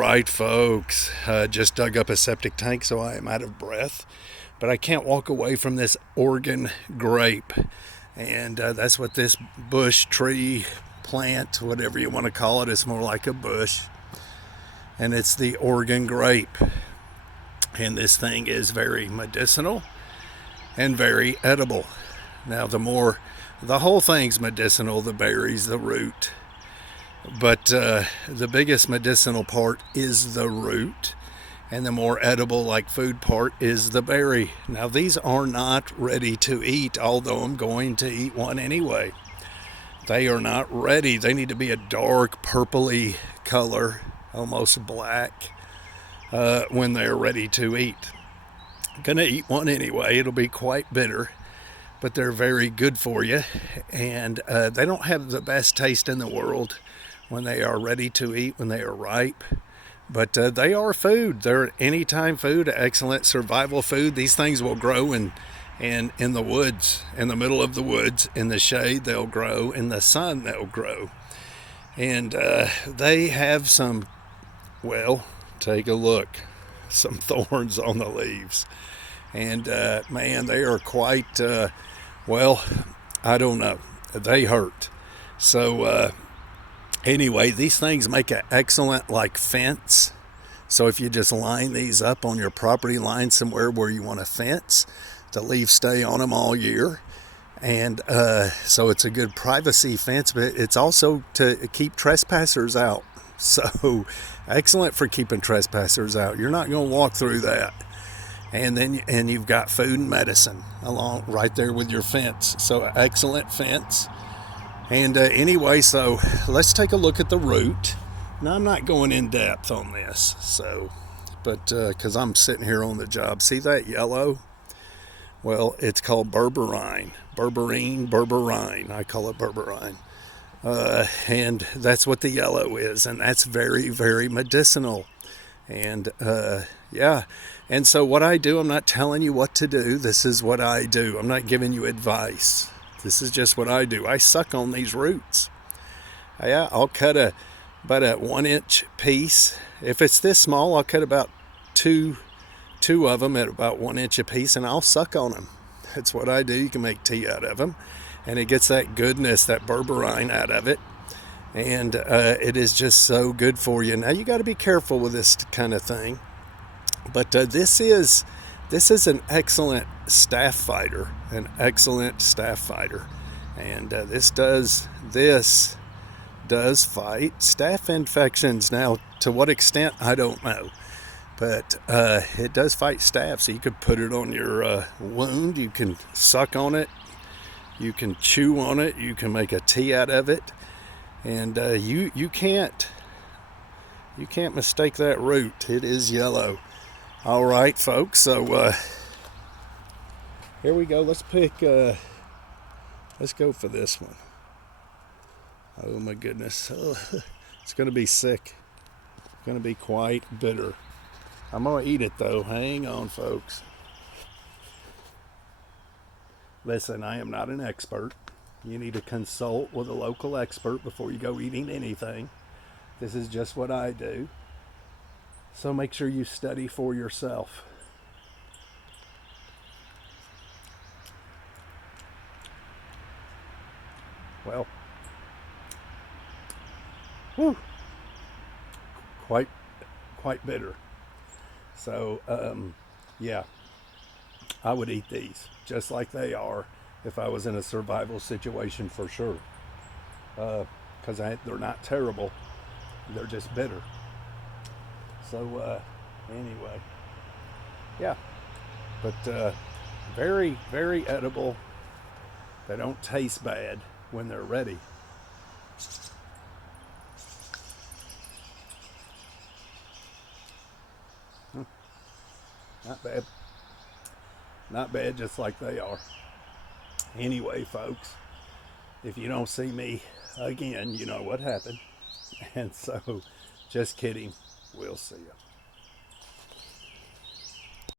right, folks. Just dug up a septic tank, so I am out of breath. But I can't walk away from this Oregon grape. And that's what this bush, tree, plant, whatever you want to call it, it's more like a bush. And it's the Oregon grape. And this thing is very medicinal and very edible. Now, the whole thing's medicinal, the berries, the root. But the biggest medicinal part is the root, and the more edible, like food part, is the berry. Now, these are not ready to eat, although I'm going to eat one anyway. They are not ready. They need to be a dark purpley color, almost black, when they're ready to eat. I'm gonna eat one anyway. It'll be quite bitter, but they're very good for you, and they don't have the best taste in the world when they are ready to eat, when they are ripe. But they are food. They're anytime food, excellent survival food. These things will grow in the woods, in the middle of the woods, in the shade they'll grow, in the sun they'll grow. And they have some, well, take a look, some thorns on the leaves. And man, they are quite, well, I don't know. They hurt. So anyway, these things make an excellent like fence. So if you just line these up on your property line somewhere where you want a fence, the leaves stay on them all year. And so it's a good privacy fence, but it's also to keep trespassers out. So excellent for keeping trespassers out. You're not going to walk through that. And you've got food and medicine along right there with your fence. So excellent fence. And anyway, so let's take a look at the root. Now, I'm not going in depth on this, but because I'm sitting here on the job. See that yellow? Well, it's called berberine. Berberine. I call it berberine. And that's what the yellow is. And that's very, very medicinal. And yeah. And so what I do, I'm not telling you what to do. This is what I do. I'm not giving you advice. This is just what I do. I suck on these roots. Yeah, I'll cut about a 1-inch piece. If it's this small, I'll cut about two of them at about 1 inch a piece, and I'll suck on them. That's what I do. You can make tea out of them, and it gets that goodness, that berberine out of it, and it is just so good for you. Now, you got to be careful with this kind of thing, but this is an excellent staph fighter, and this does fight staph infections. Now, to what extent, I don't know, but it does fight staph. So you could put it on your wound, you can suck on it, you can chew on it, you can make a tea out of it, and you can't mistake that root. It is yellow. All right, folks, so here we go. Let's go for this one. Oh my goodness. Oh, it's going to be sick. It's going to be quite bitter. I'm going to eat it though. Hang on, folks. Listen, I am not an expert. You need to consult with a local expert before you go eating anything. This is just what I do. So make sure you study for yourself. Well, whew, quite bitter. So, yeah, I would eat these just like they are if I was in a survival situation for sure. Because they're not terrible. They're just bitter. So, anyway, yeah, but very, very edible. They don't taste bad when they're ready. Not bad. Not bad, just like they are. Anyway, folks, if you don't see me again, you know what happened. And so, just kidding. We'll see you.